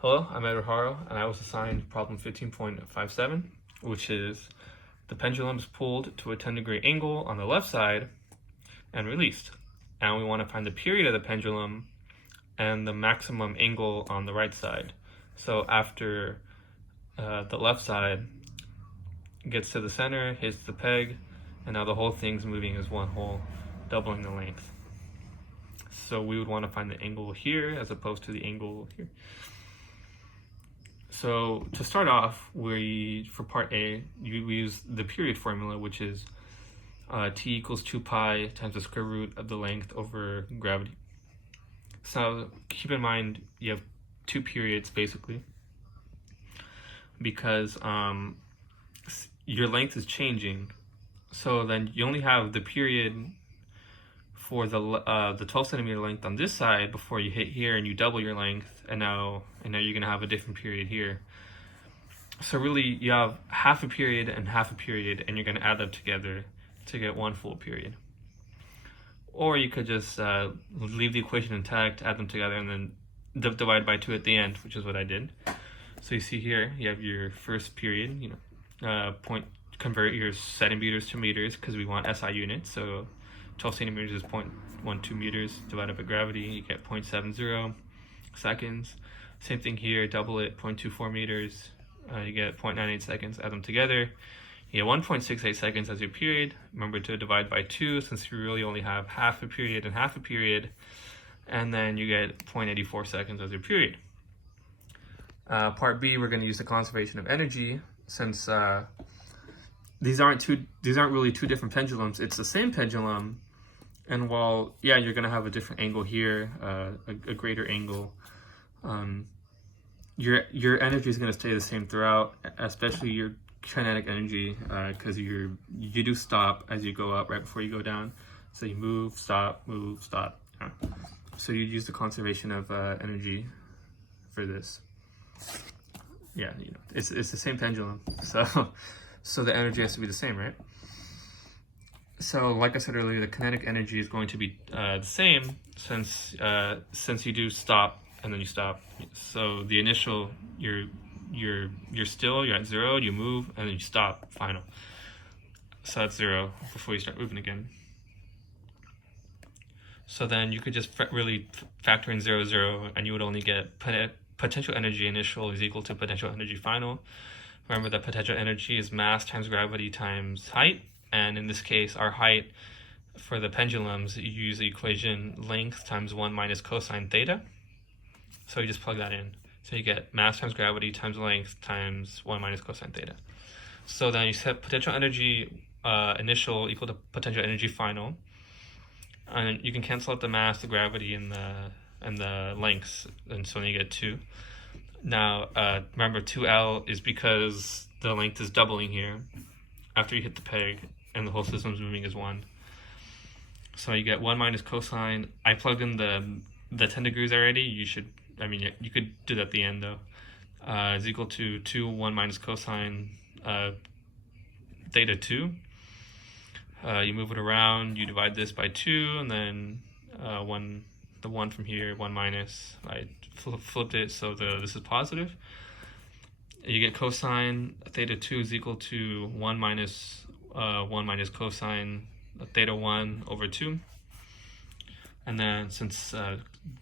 Hello, I'm Edward Haro, and I was assigned problem 15.57, which is the pendulum is pulled to a 10-degree angle on the left side and released. And we want to find the period of the pendulum and the maximum angle on the right side. So after the left side gets to the center, hits the peg, and now the whole thing's moving as one whole, doubling the length. So we would want to find the angle here as opposed to the angle here. So to start off, for part A, we use the period formula, which is t equals 2 pi times the square root of the length over gravity. So keep in mind you have two periods basically, because your length is changing. So then you only have the period for the 12 centimeter length on this side before you hit here and you double your length, and now you're gonna have a different period here. So really you have half a period and half a period, and you're gonna add them together to get one full period. Or you could just leave the equation intact, add them together, and then divide by 2 at the end, which is what I did. So you see here you have your first period, convert your centimeters to meters because we want SI units. So 12 centimeters is 0.12 meters divided by gravity, you get 0.70 seconds. Same thing here, double it, 0.24 meters, you get 0.98 seconds. Add them together, you get 1.68 seconds as your period. Remember to divide by 2 since you really only have half a period and half a period, and then you get 0.84 seconds as your period. Part B, we're going to use the conservation of energy, since these aren't really two different pendulums. It's the same pendulum, and while you're going to have a different angle here, a greater angle, your energy is going to stay the same throughout, especially your kinetic energy, because you do stop as you go up right before you go down. So you move, stop, move, stop. So you use the conservation of energy for this. It's the same pendulum, so the energy has to be the same, right? So like I said earlier, the kinetic energy is going to be the same since you do stop and then you stop. So the initial, you're at 0, you move, and then you stop, final. So that's 0 before you start moving again. So then you could just really factor in 0, 0, and you would only get potential energy initial is equal to potential energy final. Remember that potential energy is mass times gravity times height, and in this case our height for the pendulums, you use the equation length times 1 minus cosine theta. So you just plug that in. So you get mass times gravity times length times 1 minus cosine theta. So then you set potential energy initial equal to potential energy final, and you can cancel out the mass, the gravity, and the lengths, and so then you get 2. Now remember 2L is because the length is doubling here after you hit the peg and the whole system's moving as 1. So you get 1 minus cosine. I plugged in the 10 degrees already. You could do that at the end though. Is equal to 1 minus cosine theta 2. You move it around, you divide this by 2, and then the 1 from here, 1 minus, I flipped it so this is positive. You get cosine theta 2 is equal to 1 minus cosine theta 1 over 2. And then since the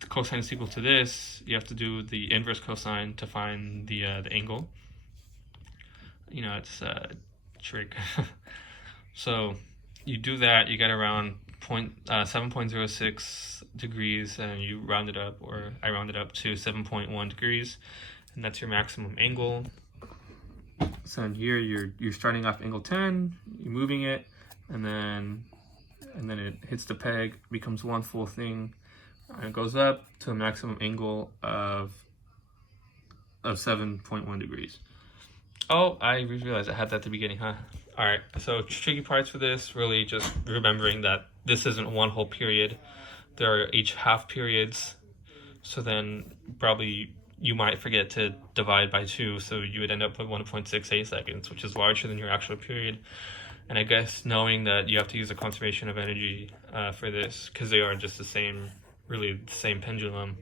cosine is equal to this, you have to do the inverse cosine to find the angle. It's a trick. So you do that, you get around 7.06 degrees, and you round it up, or I round it up to 7.1 degrees, and that's your maximum angle. So in here you're starting off angle 10, you're moving it, and then it hits the peg, becomes one full thing, and it goes up to a maximum angle of 7.1 degrees. Oh, I realized I had that at the beginning, huh? All right, so tricky parts for this, really just remembering that this isn't one whole period. There are each half periods. So then probably you might forget to divide by 2. So you would end up with 1.68 seconds, which is larger than your actual period. And I guess knowing that you have to use a conservation of energy for this, because they are just really the same pendulum,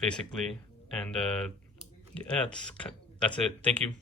basically. And yeah, that's it. Thank you.